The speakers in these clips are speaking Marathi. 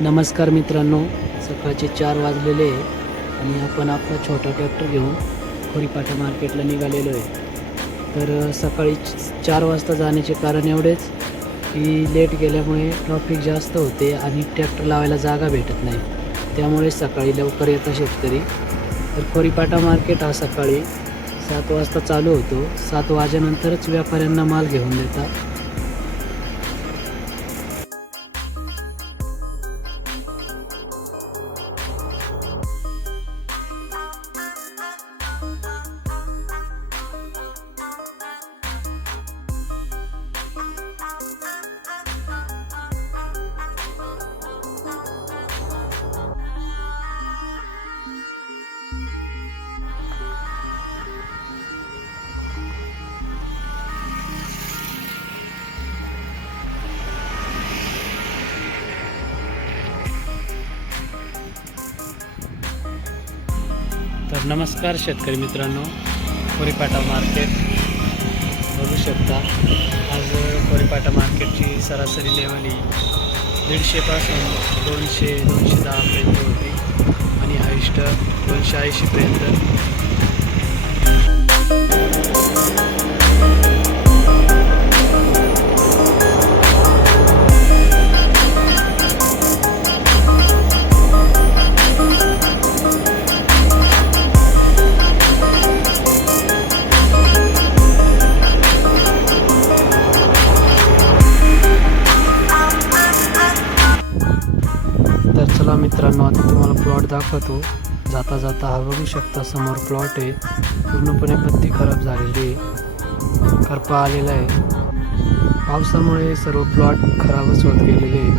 नमस्कार मित्रांनो सकाळचे चार वाजलेले आहे आणि आपण आपला छोटा ट्रॅक्टर घेऊन खोरीपाटा मार्केटला निघालेलो आहे. तर सकाळी चार वाजता जाण्याचे कारण एवढेच की लेट गेल्यामुळे ट्रॉफिक जास्त होते आणि ट्रॅक्टर लावायला जागा भेटत नाही. त्यामुळे सकाळी लवकर येतात शेतकरी. तर खोरीपाटा मार्केट हा सकाळी सात वाजता चालू होतो. सात वाजेनंतरच व्यापाऱ्यांना माल घेऊन देतात. तर नमस्कार शेतकरी मित्रांनो कोरीपाटा मार्केट. बघू शकता आज कोरीपाटा मार्केटची सरासरी लेवल ही दीडशेपासून दोनशे दोनशे दहापर्यंत होती. आणि हायस्ट दोनशे ऐंशीपर्यंत चला मित्रांनो आता तुम्हाला प्लॉट दाखवतो. जाता जाता हा बघू शकता समोर प्लॉट आहे. पूर्णपणे पत्ती खराब झालेली आहे. करपा आलेला आहे. पावसामुळे सर्व प्लॉट खराबच होत गेलेले आहे.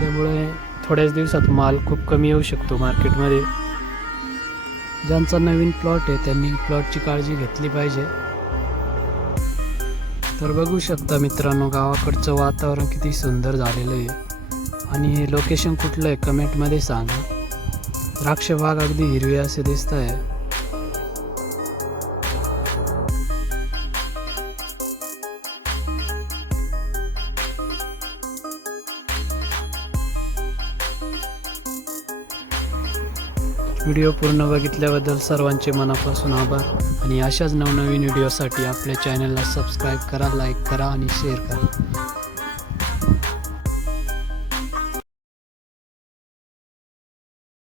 त्यामुळे थोड्याच दिवसात माल खूप कमी येऊ शकतो मार्केटमध्ये. ज्यांचा नवीन प्लॉट आहे त्यांनी प्लॉटची काळजी घेतली पाहिजे. तर बघू शकता मित्रांनो गावाकडचं वातावरण किती सुंदर झालेलं आहे. आणि हे लोकेशन कुठलं आहे? कमेंटमध्ये सांगा. द्राक्ष बाग अगदी हिरवी असे दिसत आहे व्हिडिओ पूर्ण बघितल्याबद्दल सर्वांचे मनापासून आभार आणि अशाच नवनवीन व्हिडिओसाठी आपल्या चॅनलला सबस्क्राईब करा लाईक करा आणि शेअर करा.